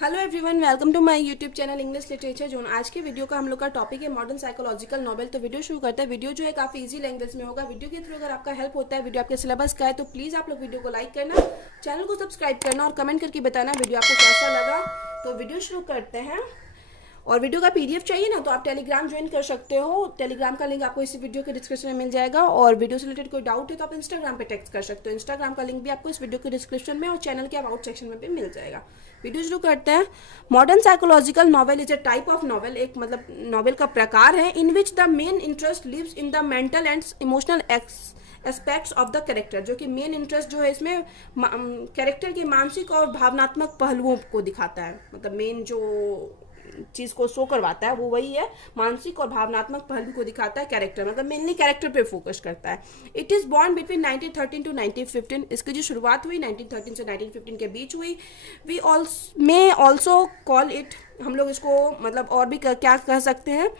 Hello everyone, welcome to my YouTube channel English literature zone. आज के video का हम लोग का टॉपिक है मॉडर्न साइकोलॉजिकल नॉवेल। तो वीडियो शुरू करते हैं। वीडियो जो है काफ़ी इजी लैंग्वेज में होगा। वीडियो के थ्रू अगर आपका हेल्प होता है, वीडियो आपके सिलेबस का है, तो प्लीज़ आप लोग वीडियो को लाइक करना, चैनल को सब्सक्राइब करना और कमेंट करके बताना वीडियो आपको कैसा लगा। तो वीडियो शुरू करते हैं। और वीडियो का पीडीएफ चाहिए ना, तो आप टेलीग्राम ज्वाइन कर सकते हो। टेलीग्राम का लिंक आपको इसी वीडियो के डिस्क्रिप्शन में मिल जाएगा। और वीडियो से रिलेटेड कोई डाउट है तो आप इंस्टाग्राम पे टेक्स्ट कर सकते हो। इंस्टाग्राम का लिंक भी आपको इस वीडियो के डिस्क्रिप्शन में और चैनल के अबाउट सेक्शन में भी मिल जाएगा। वीडियो शुरू करते हैं। Modern psychological novel is a type of novel, एक मतलब नॉवेल का प्रकार है, in which the main interest lives in the mental and emotional aspects of the character. जो कि मेन इंटरेस्ट जो है इसमें कैरेक्टर के मानसिक और भावनात्मक पहलुओं को दिखाता है। मतलब मेन जो चीज को शो करवाता है वो वही है, मानसिक और भावनात्मक पहलू को दिखाता है कैरेक्टर, मतलब मेनली कैरेक्टर पे फोकस करता है। It is born between 1913 to 1915। इसकी जो शुरुआत हुई 1913 से 1915 के बीच हुई। We may also call it, हम लोग इसको मतलब और भी क्या कह सकते हैं,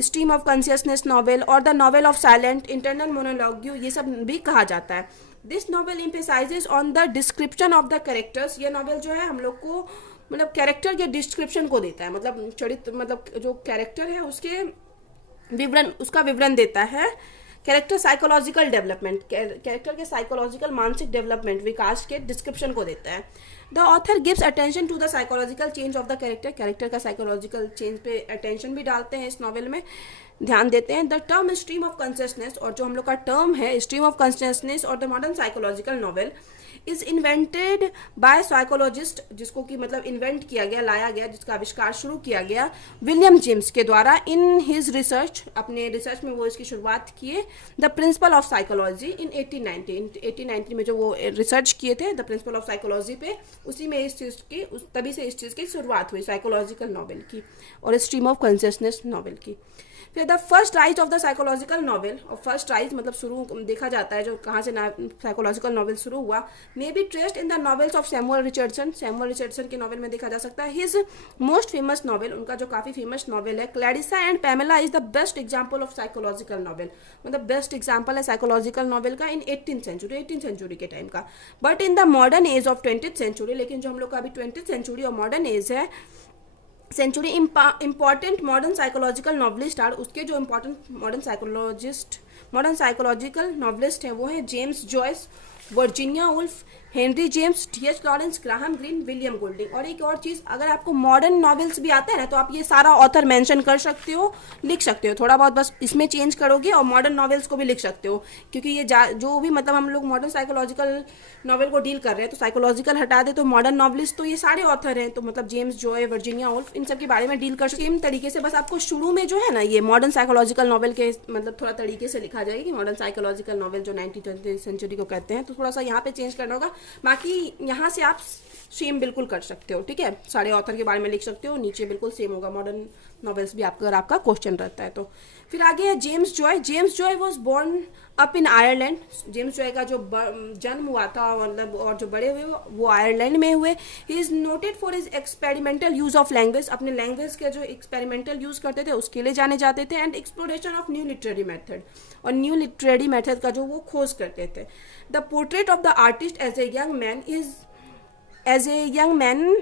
स्ट्रीम ऑफ कॉन्शियसनेस नॉवेल और the novel of silent internal monologue, ये सब भी कहा जाता है। This novel emphasises on the description of the characters. ये नॉवेल जो है हम लोग को मतलब कैरेक्टर के डिस्क्रिप्शन को देता है, मतलब चरित्र, मतलब जो कैरेक्टर है उसके विवरण, उसका विवरण देता है। कैरेक्टर साइकोलॉजिकल डेवलपमेंट, कैरेक्टर के साइकोलॉजिकल मानसिक डेवलपमेंट, विकास के डिस्क्रिप्शन को देता है। The author gives attention to the psychological change of the character, character का साइकोलॉजिकल चेंज पे अटेंशन भी डालते हैं इस नॉवेल में, ध्यान देते हैं। The term stream of consciousness, और जो हम लोग का टर्म है स्ट्रीम ऑफ कॉन्शियसनेस और the modern psychological novel is invented by psychologist, जिसको कि मतलब इन्वेंट किया गया, लाया गया, जिसका आविष्कार शुरू किया गया विलियम जेम्स के द्वारा। इन हिज रिसर्च, अपने रिसर्च में वो इसकी शुरुआत किए। The principle of psychology in 1890 में जो वो रिसर्च किए थे द प्रिंसिपल ऑफ साइकोलॉजी पे, उसी में इस चीज़ की, तभी से इस चीज़ की शुरुआत हुई साइकोलॉजिकल नॉवेल की और स्ट्रीम ऑफ कॉन्शियसनेस नॉवेल की। फिर the first rise of the psychological novel, और फर्स्ट राइज मतलब शुरू देखा जाता है जो कहाँ से साइकोलॉजिकल नॉवेल शुरू हुआ, may be traced in the novels of Samuel Richardson. Samuel Richardson के नॉवेल में देखा जा सकता है। हिज मोस्ट फेमस नॉवेल, उनका जो काफ़ी फेमस नॉवेल है Clarissa and Pamela, is the best example of psychological novel, मतलब बेस्ट एग्जाम्पल है साइकोलॉजिकल नॉवेल का इन 18th सेंचुरी के टाइम का। But in the modern age of 20th century, लेकिन जो हम लोग का अभी 20th सेंचुरी और मॉडर्न एज है century, important modern psychological novelist are, उसके जो इंपॉर्टेंट मॉडर्न साइकोलॉजिकल नॉवलिस्ट हैं वो है James Joyce, Virginia Woolf, Henry James, TH. Lawrence, Graham green, William Golding. और एक और चीज़, अगर आपको मॉडर्न नॉवेल्स भी आता है ना तो आप ये सारा ऑथर मेंशन कर सकते हो, लिख सकते हो, थोड़ा बहुत बस इसमें चेंज करोगे और मॉडर्न नॉवेल्स को भी लिख सकते हो। क्योंकि ये जो भी मतलब हम लोग मॉडर्न साइकोलॉजिकल नॉवेल को डील कर रहे हैं, तो साइकोलॉजिकल हटा दे तो मॉडर्न नॉवलिस्ट तो ये सारे ऑथर हैं, तो मतलब जेम्स जॉय, वर्जीनिया वुल्फ, इन सब के बारे में डील कर सकते हैं। तरीके से बस आपको शुरू में जो है ना ये मॉडर्न साइकोलॉजिकल नॉवेल के मतलब थोड़ा तरीके से लिखा जाएगा कि मॉडर्न साइकोलॉजिकल नॉवेल जो 19th सेंचुरी को कहते हैं, तो थोड़ा सा यहाँ पे चेंज करना होगा। बाकी यहाँ से आप सेम बिल्कुल कर सकते हो, ठीक है, सारे ऑथर के बारे में लिख सकते हो, नीचे बिल्कुल सेम होगा मॉडर्न नॉवेल्स भी आपका, अगर आपका क्वेश्चन रहता है तो। फिर आगे है James Joyce. James Joyce was born up in Ireland. James Joyce का जो जन्म हुआ था मतलब और जो बड़े हुए वो आयरलैंड में हुए। He is noted for his experimental use of language, अपने लैंग्वेज के जो एक्सपेरिमेंटल यूज करते थे उसके लिए जाने जाते थे। And exploration of new literary method, और न्यू लिटरेरी मेथड का जो वो खोज करते थे। The portrait of the artist as a young man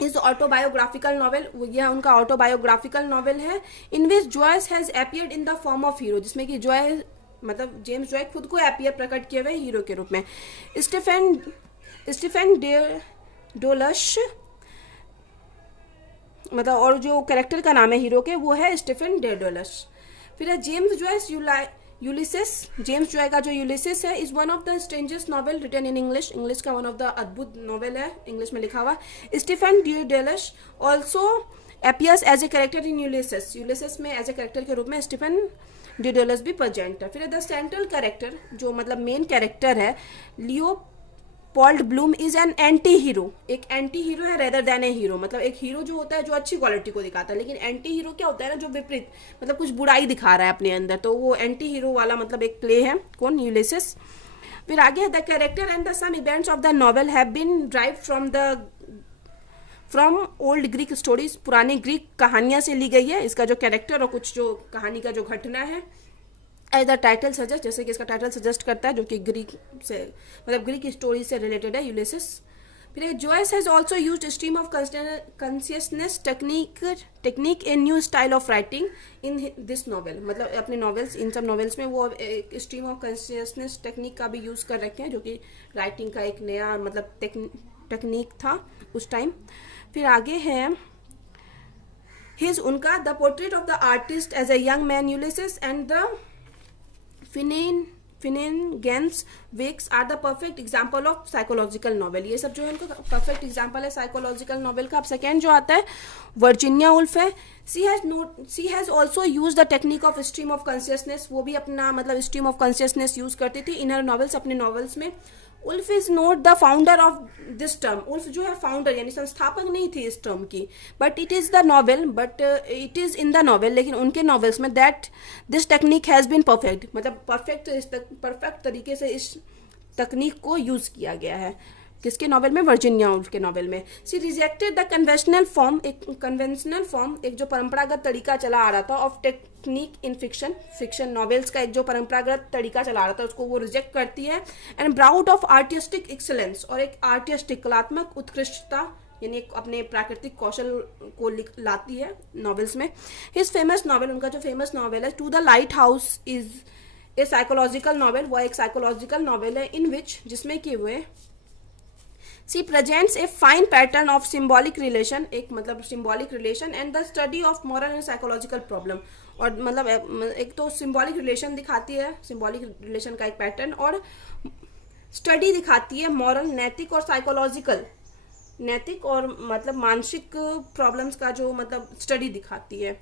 is autobiographical novel, यह उनका ऑटोबायोग्राफिकल नॉवेल है। In which Joyce has appeared in the form of hero, जिसमें कि जॉय मतलब जेम्स जॉय खुद को अपीयर प्रकट किए हुए हीरो के रूप में। स्टीफन डोलश, मतलब और जो कैरेक्टर का नाम है हीरो के वो है स्टीफन डेडोलश। फिर है James Joyce Ulysses. James Joyce का जो यूलिसिस है is one of the strangest novel written in English, English का वन ऑफ द अद्भुत नॉवेल है, इंग्लिश में लिखा हुआ। Stephen Dedalus also appears as a character in Ulysses, Ulysses में एज ए कैरेक्टर के रूप में स्टीफन डिडोलस भी प्रेजेंट है। फिर द सेंट्रल कैरेक्टर, जो मतलब मेन कैरेक्टर है, Leopold Bloom is an anti hero, एक एंटी हीरो है रेदर देन ए हीरो। मतलब एक हीरो जो होता है जो अच्छी क्वालिटी को दिखाता है, लेकिन एंटी हीरो क्या होता है ना, जो विपरीत मतलब कुछ बुराई दिखा रहा है अपने अंदर, तो वो एंटी हीरो वाला मतलब एक प्ले है। कौन? यूलिसिस। फिर आगे the character and the some events of the novel have been derived from old Greek stories, पुरानी ग्रीक कहानियां से ली गई है इसका जो कैरेक्टर और कुछ जो कहानी का जो घटना है। एज द टाइटल सजेस्ट, जैसे कि इसका टाइटल सजेस्ट करता है, जो कि ग्रीक से मतलब ग्रीक स्टोरी से रिलेटेड है, यूलिसिस। फिर Joyce has also used stream of consciousness technique a new style of writing in this novel, मतलब अपने नॉवेल्स, इन सब नॉवेल्स में वो एक स्ट्रीम ऑफ कॉन्शियसनेस टेक्निक का भी यूज़ कर रखे हैं, जो कि राइटिंग का एक नया मतलब टेक्निक था उस टाइम। फिर आगे है हिज उनका the portrait of the artist as a young man Ulysses and the Finnegans Wake are the perfect example of psychological novel. ये सब जो है उनका परफेक्ट एग्जाम्पल है साइकोलॉजिकल नॉवेल का। अब सेकेंड जो आता है वर्जीनिया वुल्फ है। She has also use the technique of stream of consciousness, वो भी अपना मतलब स्ट्रीम ऑफ कॉन्शियसनेस यूज करती थी इन हर नॉवेल्स, अपने नॉवेल्स में। Woolf is not the founder of this term, Woolf जो है फाउंडर यानी संस्थापक नहीं थी इस टर्म की, but it is the novel, but it is in the novel, लेकिन उनके नॉवेल्स में that this technique has been perfect, मतलब परफेक्ट तरीके से इस तकनीक को यूज़ किया गया है। किसके नॉवेल में? वर्जीनिया वुल्फ के नॉवेल में। सी रिजेक्टेड द कन्वेंशनल फॉर्म, एक जो परंपरागत तरीका चला आ रहा था of technique in fiction novels का एक जो परंपरागत तरीका चला आ रहा था उसको वो रिजेक्ट करती है। And proud of artistic excellence, और एक आर्टिस्टिक कलात्मक उत्कृष्टता यानी अपने प्राकृतिक कौशल को लाती है नॉवेल्स में। हिज फेमस नॉवेल, उनका जो फेमस नॉवेल है to the lighthouse, is a psychological novel, वह एक साइकोलॉजिकल नॉवेल है इन विच जिसमें कि वे she presents a fine pattern of symbolic relation, एक मतलब symbolic relation and the study of moral and psychological problem, और मतलब एक तो सिम्बॉलिक रिलेशन दिखाती है, सिम्बॉलिक रिलेशन का एक पैटर्न, और स्टडी दिखाती है मॉरल नैतिक और साइकोलॉजिकल, नैतिक और मतलब मानसिक प्रॉब्लम्स का जो मतलब स्टडी दिखाती है।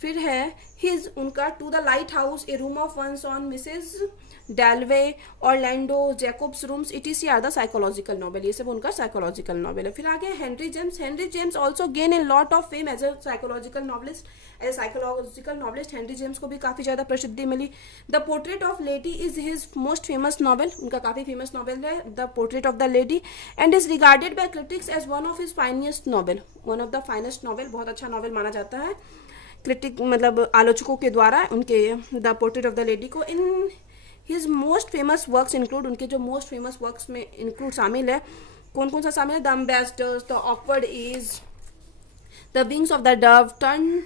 फिर है हिज उनका to the lighthouse, a room of one's own Mrs Dalloway, Orlando, Jacob's rooms, etc are the psychological novel, ये सब उनका साइकोलॉजिकल नॉवेल है। फिर आगे Henry James also gain a lot of fame as a psychological novelist, as a psychological novelist Henry James को भी काफ़ी ज़्यादा प्रसिद्धि मिली। The portrait of lady is his most famous novel, उनका काफ़ी फेमस नॉवेल है the portrait of the lady, and is regarded by critics as one of his finest novel, one of the finest novel, बहुत अच्छा novel माना जाता है critic मतलब आलोचकों के द्वारा उनके the portrait of the lady को। In his most famous works include, उनके जो मोस्ट फेमस वर्क्स में इंक्लूड शामिल है, कौन कौन सा शामिल है? The ambassadors, the awkward age, the wings of the dove, turn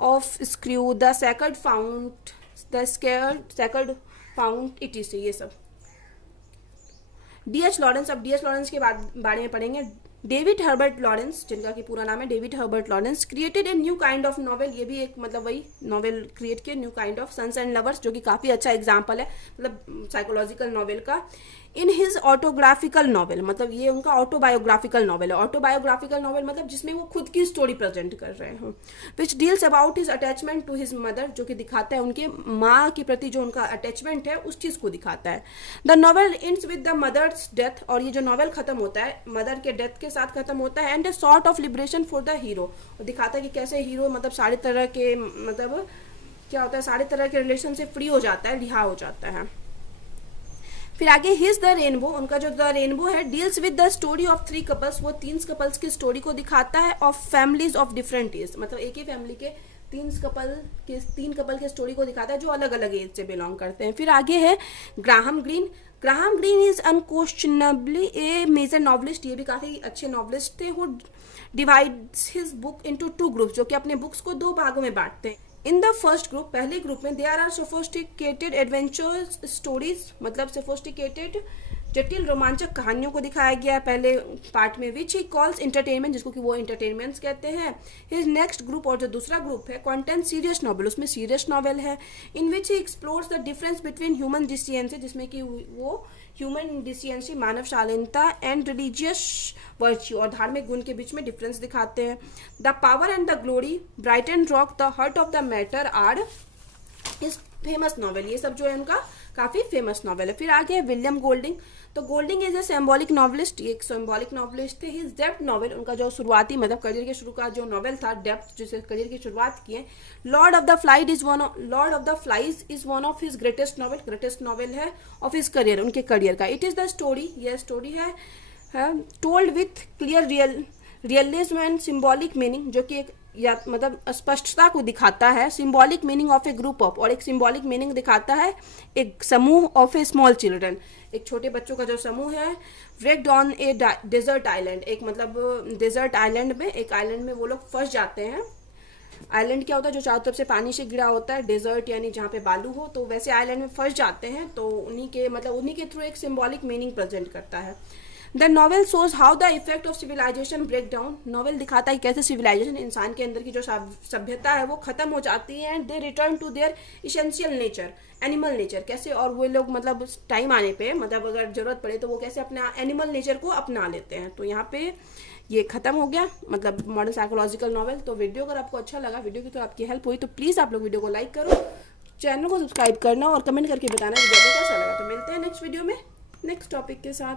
of screw, the sacred fount, the sacred fount, etc, ये सब। D.H. लॉरेंस, अब D.H. लॉरेंस के बारे में पढ़ेंगे। डेविड हर्बर्ट लॉरेंस, जिनका कि पूरा नाम है David Herbert Lawrence, created a new kind of novel, ये भी एक मतलब वही नॉवेल क्रिएट किया, new kind of sons and lovers, जो कि काफ़ी अच्छा एग्जाम्पल है मतलब साइकोलॉजिकल नॉवेल का। इन हिज ऑटोग्राफिकल नॉवेल, मतलब ये उनका ऑटोबायोग्राफिकल नॉवेल है। ऑटोबायोग्राफिकल नॉवेल मतलब जिसमें वो खुद की स्टोरी प्रेजेंट कर रहे हैं। Which deals about his attachment to his mother, जो कि दिखाता है उनके माँ के प्रति जो उनका अटैचमेंट है उस चीज़ को दिखाता है। The novel ends with the mother's death, और ये जो नॉवेल खत्म होता है मदर के डेथ के साथ खत्म होता है। And a sort of liberation for the hero, और दिखाता है कि कैसे हीरो मतलब सारे तरह के मतलब क्या होता है, सारे तरह के रिलेशन से फ्री हो जाता है, रिहा हो जाता है। फिर आगे हिज द रेनबो, उनका जो द रेनबो है deals with the story of 3 couples, वो 3 कपल्स की स्टोरी को दिखाता है, of families of different age, मतलब एक ही फैमिली के 3 कपल के स्टोरी को दिखाता है जो अलग अलग एज से बिलोंग करते हैं। फिर आगे है Graham Greene is unquestionably a major novelist, ये भी काफ़ी अच्छे नॉवलिस्ट थे। Who divides his book into 2 groups, जो कि अपने बुक्स को 2 भागों में बांटते हैं। इन द फर्स्ट ग्रुप, पहले ग्रुप में there are sophisticated adventures stories, मतलब सोफिस्टिकेटेड जटिल रोमांचक कहानियों को दिखाया गया है पहले पार्ट में, विच ही कॉल्स इंटरटेनमेंट, जिसको कि वो इंटरटेनमेंट्स कहते हैं। हिज नेक्स्ट ग्रुप, और जो दूसरा ग्रुप है कंटेंट सीरियस नॉवल, उसमें सीरियस नॉवल है। In which he explores the difference between human decency, जिसमें कि वो ह्यूमन डिसियंसी मानव शालीनता एंड रिलीजियस वर्च्यू, और धार्मिक गुण के बीच में डिफरेंस दिखाते हैं। The power and the glory, bright and rock, the heart of the matter are इस फेमस नॉवेल, ये सब जो है उनका काफ़ी फेमस नॉवेल है। फिर आगे है विलियम गोल्डिंग, तो Golding is a symbolic novelist, ये एक सिंबॉलिक नॉवलिस्ट थे। हिज डेप्थ नॉवेल, उनका जो शुरुआती मतलब करियर के शुरू का जो नॉवेल था डेप्थ, जिससे करियर की शुरुआत की है। Lord of the flies is one of his greatest novel है ऑफ हिज करियर, उनके करियर का। इट इज़ द स्टोरी, यह स्टोरी है told with clear realism and symbolic meaning, जो कि एक या मतलब स्पष्टता को दिखाता है, symbolic meaning of A group of, और एक सिंबॉलिक मीनिंग दिखाता है एक समूह ऑफ ए स्मॉल चिल्ड्रन, एक छोटे बच्चों का जो समूह है। wrecked on a desert island, एक मतलब डेजर्ट आइलैंड में, एक आइलैंड में वो लोग फंस जाते हैं। आइलैंड क्या होता है, जो चारों तरफ से पानी से घिरा होता है, डेजर्ट यानी जहाँ पे बालू हो, तो वैसे आइलैंड में फंस जाते हैं। तो उन्हीं के थ्रू एक सिंबॉलिक मीनिंग प्रेजेंट करता है। The novel shows how the effect of civilisation break down, novel दिखाता है कैसे सिविलाइजेशन, इंसान के अंदर की जो सभ्यता है वो खत्म हो जाती है, and they return to their essential nature, animal nature, कैसे, और वो लोग मतलब टाइम आने पे, मतलब अगर जरूरत पड़े तो वो कैसे अपना एनिमल नेचर को अपना लेते हैं। तो यहाँ पे ये खत्म हो गया, मतलब मॉडर्न साइकोलॉजिकल नॉवेल। तो वीडियो अगर आपको अच्छा लगा, वीडियो की तो आपकी हेल्प हुई, तो प्लीज़ आप लोग वीडियो को लाइक करो, चैनल को सब्सक्राइब करना और कमेंट करके बताना वीडियो को कैसा लगा। तो मिलते हैं नेक्स्ट वीडियो में नेक्स्ट टॉपिक के साथ।